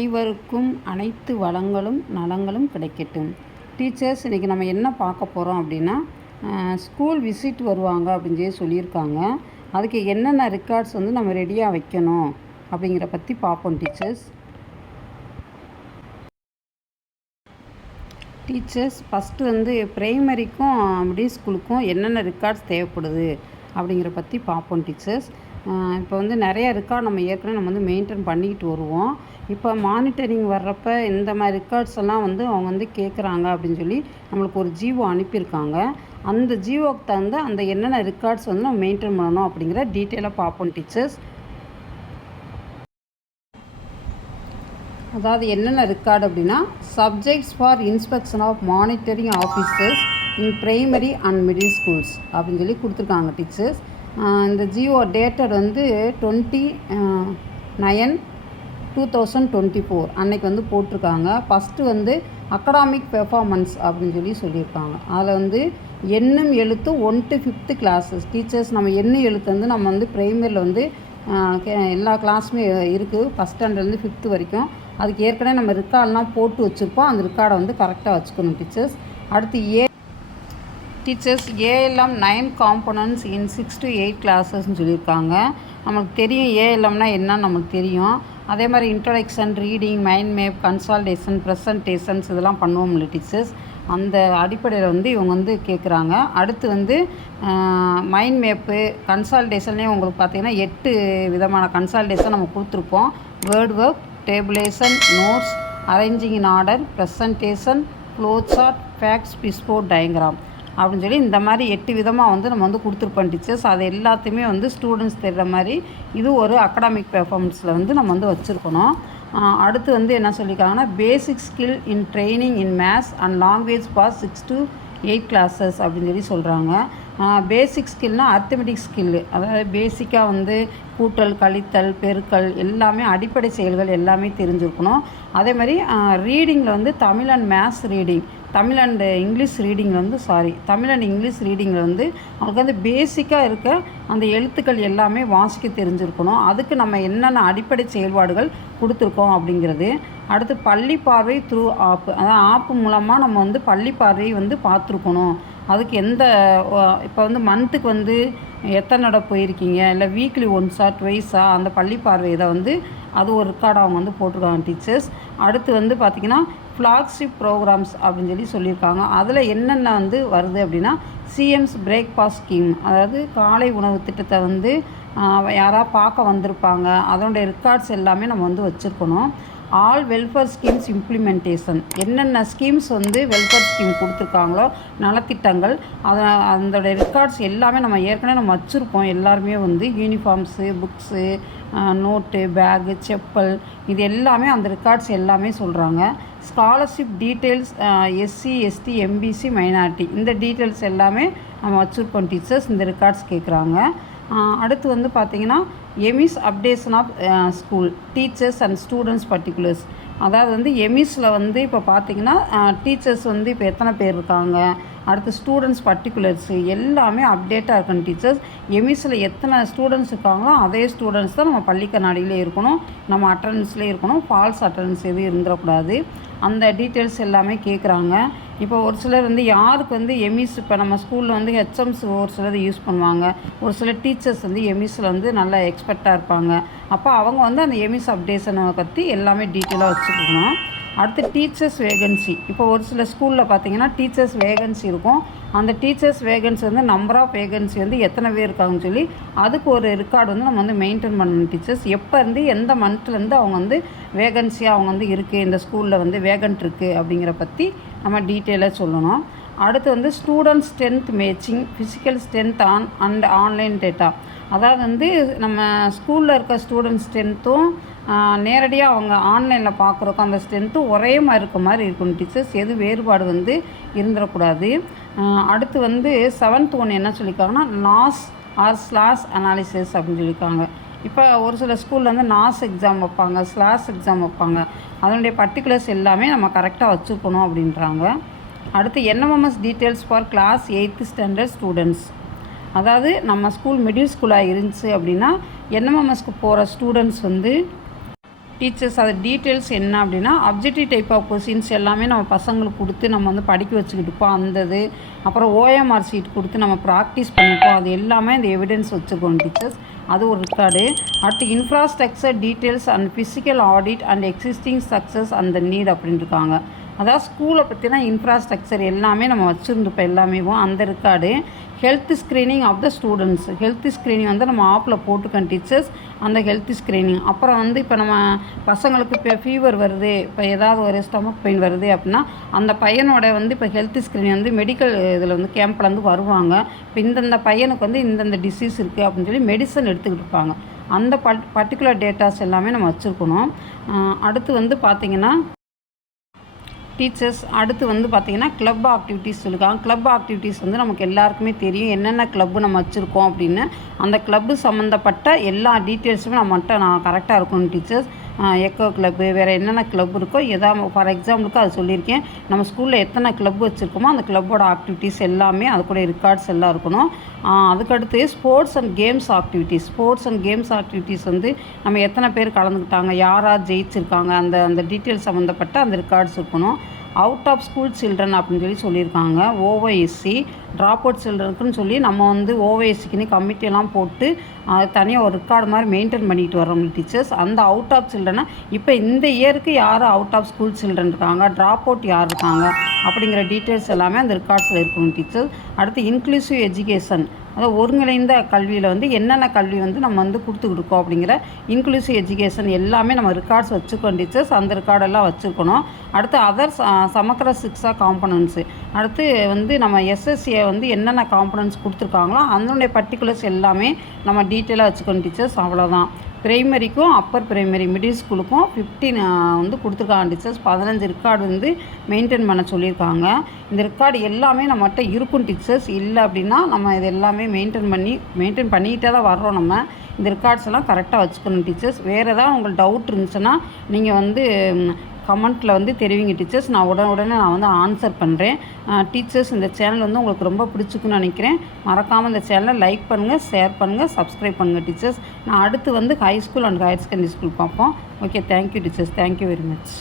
அனைவருக்கும் அனைத்து வளங்களும் நலங்களும் கிடைக்கட்டும். டீச்சர்ஸ், இன்றைக்கி நம்ம என்ன பார்க்க போகிறோம் அப்படின்னா, ஸ்கூல் விசிட் வருவாங்க அப்படின்னு சொல்லியிருக்காங்க. அதுக்கு என்னென்ன ரெக்கார்ட்ஸ் வந்து நம்ம ரெடியாக வைக்கணும் அப்படிங்கிற பற்றி பார்ப்போம் டீச்சர்ஸ். ஃபஸ்ட்டு வந்து ப்ரைமரிக்கும் மிடில் ஸ்கூலுக்கும் என்னென்ன ரெக்கார்ட்ஸ் தேவைப்படுது அப்படிங்கிற பற்றி பார்ப்போம் டீச்சர்ஸ். இப்போ வந்து நிறைய ரெக்கார்ட் நம்ம ஏற்கனவே நம்ம வந்து மெயின்டைன் பண்ணிக்கிட்டு வருவோம். இப்போ மானிட்டரிங் வர்றப்ப இந்த மாதிரி ரெக்கார்ட்ஸ் எல்லாம் வந்து அவங்க வந்து கேட்குறாங்க அப்படின்னு சொல்லி நம்மளுக்கு ஒரு ஜிஓ அனுப்பியிருக்காங்க. அந்த ஜிஓக்கு தகுந்த அந்த என்னென்ன ரெக்கார்ட்ஸ் வந்து நம்ம மெயின்டைன் பண்ணணும் அப்படிங்கிற டீட்டெயிலாக பார்ப்போம் டீச்சர்ஸ். அதாவது என்னென்ன ரெக்கார்டு அப்படின்னா, subjects for inspection of monitoring officers in primary and middle schools அப்படின்னு சொல்லி கொடுத்துருக்காங்க டீச்சர்ஸ். இந்த ஜிஓ டேட்டட் வந்து 29/2024 அன்னைக்கு வந்து போட்டிருக்காங்க. ஃபஸ்ட்டு வந்து அகடாமிக் பெர்ஃபார்மன்ஸ் அப்படின்னு சொல்லியிருக்காங்க. அதில் வந்து எண்ணும் எழுத்து 1 to 5th கிளாஸஸ் டீச்சர்ஸ். நம்ம எண்ணும் எழுத்து வந்து நம்ம வந்து ப்ரைமரியில் வந்து எல்லா கிளாஸுமே இருக்குது, ஃபஸ்ட் ஸ்டாண்டர்ட்லேருந்து 5th வரைக்கும். அதுக்கு ஏற்கனவே நம்ம ரெக்கார்டெலாம் போட்டு வச்சுருப்போம். அந்த ரெக்கார்டை வந்து கரெக்டாக வச்சுக்கணும் டீச்சர்ஸ். அடுத்து ஏஎல்எம் 9 காம்பனன்ட்ஸ் இன் 6 to 8 கிளாஸஸ்ன்னு சொல்லியிருக்காங்க. நமக்கு தெரியும் ஏஎல்எம்னா என்னன்னு நமக்கு தெரியும். அதே மாதிரி introduction, reading, mind map, consolidation, presentations இதெல்லாம் பண்ணுவோம்ல டீச்சர்ஸ். அந்த அடிப்படையில் வந்து இவங்க வந்து கேட்குறாங்க. அடுத்து வந்து மைண்ட் மேப்பு, கன்சால்டேஷன்லேயும் உங்களுக்கு பார்த்திங்கன்னா 8 விதமான கன்சால்டேஷன் நம்ம கொடுத்துருப்போம். Word work, tabulation, notes, arranging in order, presentation, flow chart, facts, பிஸ்போர்ட், டயக்ராம் அப்படின்னு சொல்லி இந்த மாதிரி 8 விதமாக வந்து நம்ம வந்து கொடுத்துருப்போம் டீச்சர்ஸ். அது எல்லாத்தையுமே வந்து ஸ்டூடெண்ட்ஸ் தெரிகிற மாதிரி இது ஒரு அகடாமிக் பெர்ஃபார்மன்ஸில் வந்து நம்ம வந்து வச்சுருக்கணும். அடுத்து வந்து என்ன சொல்லியிருக்காங்கன்னா, பேசிக் skill in training in maths and language for 6 to 8 classes அப்படின்னு சொல்லி சொல்கிறாங்க. பேசிக் ஸ்கில்னால் அர்த்தமெட்டிக் ஸ்கில்லு, அதாவது பேசிக்காக வந்து கூட்டல், கழித்தல், பெருக்கல் எல்லாமே அடிப்படை செயல்கள் எல்லாமே தெரிஞ்சுருக்கணும். அதே மாதிரி ரீடிங்கில் வந்து Tamil and maths reading, Tamil and English ரீடிங்கில் வந்து அவங்களுக்கு வந்து பேசிக்காக இருக்க அந்த எழுத்துக்கள் எல்லாமே வாசிக்க தெரிஞ்சிருக்கணும். அதுக்கு நம்ம என்னென்ன அடிப்படை செயல்பாடுகள் கொடுத்துருக்கோம் அப்படிங்கிறது. அடுத்து பள்ளி பார்வை த்ரூ ஆப்பு, அதாவது ஆப்பு மூலமாக நம்ம வந்து பள்ளி பார்வையை வந்து பார்த்துருக்கணும். அதுக்கு இப்போ வந்து மந்த்துக்கு வந்து எத்தனை தடவை போயிருக்கீங்க, இல்லை வீக்லி ஒன்ஸா ட்வைஸா, அந்த பள்ளி பார்வை இதை வந்து அது ஒரு ரெக்கார்டு அவங்க வந்து போட்டிருக்காங்க டீச்சர்ஸ். அடுத்து வந்து பார்த்திங்கன்னா ஃப்ளாக்ஷிப் ப்ரோக்ராம்ஸ் அப்படின்னு சொல்லியிருக்காங்க. அதில் என்னென்ன வந்து வருது அப்படின்னா, சிஎம்ஸ் பிரேக்ஃபாஸ்ட் ஸ்கீம், அதாவது காலை உணவு திட்டத்தை வந்து யாராவது பார்க்க வந்திருப்பாங்க, அதனுடைய ரெக்கார்ட்ஸ் எல்லாமே நம்ம வந்து வச்சுருக்கணும். ஆல் வெல்ஃபேர் ஸ்கீம்ஸ் இம்ப்ளிமெண்டேஷன், என்னென்ன ஸ்கீம்ஸ் வந்து வெல்ஃபேர் ஸ்கீம் கொடுத்துருக்காங்களோ நலத்திட்டங்கள், அதோடைய ரெக்கார்ட்ஸ் எல்லாமே நம்ம ஏற்கனவே நம்ம வச்சுருப்போம். எல்லாருமே வந்து uniforms, books, note, bag, chappal, இது எல்லாமே அந்த ரெக்கார்ட்ஸ் எல்லாமே சொல்கிறாங்க. Scholarship details, SC, ST, MBC, minority, இந்த டீட்டெயில்ஸ் எல்லாமே நம்ம வச்சுருக்கோம் டீச்சர்ஸ். இந்த ரெக்கார்ட்ஸ் கேட்குறாங்க. அடுத்து வந்து பார்த்திங்கன்னா EMIS updation of school teachers and students particulars, அதாவது வந்து எமிஸில் வந்து இப்போ பார்த்திங்கன்னா டீச்சர்ஸ் வந்து இப்போ எத்தனை பேர் இருக்காங்க, அடுத்து ஸ்டூடெண்ட்ஸ் பர்டிகுலர்ஸு எல்லாமே அப்டேட்டாக இருக்கணும் டீச்சர்ஸ். எமிஸில் எத்தனை ஸ்டூடெண்ட்ஸ் இருக்காங்களோ அதே ஸ்டூடெண்ட்ஸ் தான் நம்ம பள்ளி கண்ணாடியிலே இருக்கணும், நம்ம அட்டண்டன்ஸ்லேயே இருக்கணும். ஃபால்ஸ் அட்டண்டன்ஸ் எதுவும் இருந்துடக்கூடாது. அந்த டீட்டெயில்ஸ் எல்லாமே கேட்குறாங்க. இப்போ ஒரு சிலர் வந்து யாருக்கு வந்து எமிஸ், இப்போ நம்ம ஸ்கூலில் வந்து ஹெச்எம்ஸ் ஒரு சிலர் யூஸ் பண்ணுவாங்க, ஒரு சில டீச்சர்ஸ் வந்து எமிஸில் வந்து நல்லா எக்ஸ்பர்ட்டாக இருப்பாங்க. அப்போ அவங்க வந்து அந்த எமிஸ் அப்டேஷனை பற்றி எல்லாமே டீட்டெயிலாக வச்சுக்கணும். அடுத்து டீச்சர்ஸ் வேகன்சி, இப்போ ஒரு சில ஸ்கூலில் பார்த்திங்கன்னா டீச்சர்ஸ் வேகன்சி இருக்கும். அந்த டீச்சர்ஸ் வேகன்சி வந்து நம்பர் ஆஃப் வேகன்சி வந்து எத்தனை பேர் இருக்காங்கன்னு சொல்லி அதுக்கு ஒரு ரெக்கார்டு வந்து நம்ம வந்து மெயின்டைன் பண்ணணும் டீச்சர்ஸ். எப்போ இருந்து எந்த மந்த்லேருந்து அவங்க வந்து வேகன்சியாக அவங்க வந்து இருக்குது, இந்த ஸ்கூலில் வந்து வேகன்ட் இருக்குது அப்படிங்கிற பற்றி நம்ம டீட்டெயிலாக சொல்லணும். அடுத்து வந்து student strength matching, physical strength and online data, அதாவது வந்து நம்ம ஸ்கூலில் இருக்க ஸ்டூடெண்ட் ஸ்ட்ரென்த்தும் நேரடியாக அவங்க ஆன்லைனில் பார்க்குறக்கும் அந்த ஸ்ட்ரென்த்தும் ஒரே மாதிரி இருக்க மாதிரி இருக்கணும் டீச்சர்ஸ். எது வேறுபாடு வந்து இருந்துடக்கூடாது. அடுத்து வந்து 7th ஒன்று என்ன சொல்லியிருக்காங்கன்னா, நாஸ் ஆர் ஸ்லாஷ் அனாலிசிஸ் அப்படின்னு சொல்லியிருக்காங்க. இப்போ ஒரு சில ஸ்கூலில் வந்து நாஸ் எக்ஸாம் வைப்பாங்க, ஸ்லாஷ் எக்ஸாம் வைப்பாங்க, அதனுடைய பர்டிகுலர்ஸ் எல்லாமே நம்ம கரெக்டாக வச்சுருக்கணும் அப்படின்றாங்க. அடுத்து NMMS details for class 8th standard students, அதாவது நம்ம ஸ்கூல் மிடில் ஸ்கூலாக இருந்துச்சு அப்படின்னா என்எம்எம்எஸ்க்கு போகிற ஸ்டூடெண்ட்ஸ் வந்து டீச்சர்ஸ் அது டீட்டெயில்ஸ் என்ன அப்படின்னா அப்ஜெக்டிவ் டைப் ஆஃப் கொஸ்டின்ஸ் எல்லாமே நம்ம பசங்களுக்கு கொடுத்து நம்ம வந்து படிக்க வச்சுக்கிட்டு இருப்போம். அந்த இது அப்புறம் ஓஎம்ஆர் ஷீட் கொடுத்து நம்ம ப்ராக்டிஸ் பண்ணிப்போம். அது எல்லாமே இந்த எவிடன்ஸ் வச்சுருக்கோம் டீச்சர்ஸ். அது ஒரு ரெக்கார்டு. அடுத்து infrastructure details and physical audit and existing success and the need அப்படின்னு இருக்காங்க. அதாவது ஸ்கூலை பற்றினா இன்ஃப்ராஸ்ட்ரக்சர் எல்லாமே நம்ம வச்சுருந்துப்போம் எல்லாமே அந்த record. Health screening of the students, health screening வந்து நம்ம ஆப்பில் போட்டுக்கோம் டீச்சர்ஸ். அந்த ஹெல்த் ஸ்க்ரீனிங் அப்புறம் வந்து இப்போ நம்ம பசங்களுக்கு இப்போ ஃபீவர் வருது, இப்போ ஏதாவது ஒரு ஸ்டமக் பெயின் வருது அப்படின்னா அந்த பையனோட வந்து இப்போ ஹெல்த் ஸ்க்ரீனிங் வந்து மெடிக்கல் இதில் வந்து கேம்பில் வந்து வருவாங்க. இப்போ இந்தந்த பையனுக்கு வந்து இந்தந்த டிசீஸ் இருக்குது அப்படின்னு சொல்லி மெடிசன் எடுத்துக்கிட்டு இருப்பாங்க. அந்த பர்டிகுலர் டேட்டாஸ் எல்லாமே நம்ம வச்சுருக்கணும். அடுத்து வந்து பார்த்திங்கன்னா டீச்சர்ஸ் அடுத்து வந்து பார்த்திங்கன்னா க்ளப் ஆக்டிவிட்டீஸ் சொல்லியிருக்காங்க. க்ளப் ஆக்டிவிட்டீஸ் வந்து நமக்கு எல்லாருக்குமே தெரியும் என்னென்ன க்ளப்பு நம்ம வச்சுருக்கோம் அப்படின்னு. அந்த க்ளப்பு சம்மந்தப்பட்ட எல்லா டீட்டெயில்ஸுமே நான் கரெக்டாக இருக்கணும் டீச்சர்ஸ். எக்கோ க்ளப்பு வேறு என்னென்ன க்ளப் இருக்கோ ஃபார் எக்ஸாம்பிளுக்கு அது சொல்லியிருக்கேன். நம்ம ஸ்கூலில் எத்தனை க்ளப் வச்சுருக்கோமோ அந்த க்ளப்போட ஆக்டிவிட்டீஸ் எல்லாமே அது கூட ரெக்கார்ட்ஸ் எல்லாம் இருக்கணும். அதுக்கடுத்து ஸ்போர்ட்ஸ் அண்ட் கேம்ஸ் ஆக்டிவிட்டீஸ் வந்து நம்ம எத்தனை பேர் கலந்துக்கிட்டாங்க, யார் ஜெயிச்சிருக்காங்க, அந்த டீட்டெயில்ஸ் சம்மந்தப்பட்ட அந்த ரெக்கார்ட்ஸ் இருக்கணும். அவுட் ஆஃப் ஸ்கூல் சில்ட்ரன் அப்படின்னு சொல்லியிருக்காங்க. ஓஒஎஸ்சி ட்ராப் அவுட் சில்ட்ரனுக்குன்னு சொல்லி நம்ம வந்து ஓஒஎஸ்சிக்குன்னு கமிட்டியெல்லாம் போட்டு தனியாக ஒரு ரெக்கார்டு மாதிரி மெயின்டைன் பண்ணிட்டு வரோம் டீச்சர்ஸ். அந்த அவுட் ஆஃப் சில்ட்ரனை இப்போ இந்த இயருக்கு யார் அவுட் ஆஃப் ஸ்கூல் சில்ட்ரன் இருக்காங்க, ட்ராப் அவுட் யார் இருக்காங்க அப்படிங்கிற டீட்டெயில்ஸ் எல்லாமே அந்த ரெக்கார்ட்ஸில் இருக்கணும் டீச்சர்ஸ். அடுத்து இன்க்ளூசிவ் எஜுகேஷன், அதாவது ஒருங்கிணைந்த கல்வியில் வந்து என்னென்ன கல்வி வந்து நம்ம வந்து கொடுத்துக்கிருக்கோம் அப்படிங்கிற இன்க்ளூசிவ் எஜுகேஷன் எல்லாமே நம்ம ரெக்கார்ட்ஸ் வச்சுருக்கோம் டீச்சர்ஸ். அந்த ரெக்கார்டெல்லாம் வச்சுருக்கணும். அடுத்து அதர்ஸ் சமக்கர சிக்ஸா காம்பனன்ட்ஸு, அடுத்து வந்து நம்ம எஸ்எஸ்சியை வந்து என்னென்ன காம்பனன்ட்ஸ் கொடுத்துருக்காங்களோ அதனுடைய பர்டிகுலர்ஸ் எல்லாமே நம்ம டீட்டெயிலாக வச்சுக்கணும் டீச்சர்ஸ். அவ்வளோதான். பிரைமரிக்கும் அப்பர் பிரைமரி மிடில் ஸ்கூலுக்கும் 15 வந்து கொடுத்துருக்காங்க டீச்சர்ஸ். 15 ரெக்கார்டு வந்து மெயின்டைன் பண்ண சொல்லியிருக்காங்க. இந்த ரெக்கார்டு எல்லாமே நம்மகிட்ட இருக்கும் டீச்சர்ஸ். இல்லை அப்படின்னா நம்ம இது எல்லாமே மெயின்டைன் பண்ணிக்கிட்டே தான் வர்றோம். நம்ம இந்த ரெக்கார்ட்ஸ் எல்லாம் கரெக்டாக வச்சுக்கணும் டீச்சர்ஸ். வேறு ஏதாவது உங்களுக்கு டவுட் இருந்துச்சுன்னா நீங்கள் வந்து கமெண்ட்டில் வந்து தெரிவிங்க டீச்சர்ஸ். நான் உடனே வந்து ஆன்சர் பண்ணுறேன் டீச்சர்ஸ். இந்த சேனல் வந்து உங்களுக்கு ரொம்ப பிடிச்சிக்குன்னு நினைக்கிறேன். மறக்காமல் இந்த சேனலை லைக் பண்ணுங்கள், ஷேர் பண்ணுங்கள், சப்ஸ்கிரைப் பண்ணுங்கள் டீச்சர்ஸ். நான் அடுத்து வந்து high school and higher secondary school பார்ப்போம். Okay, thank you teachers. Thank you very much.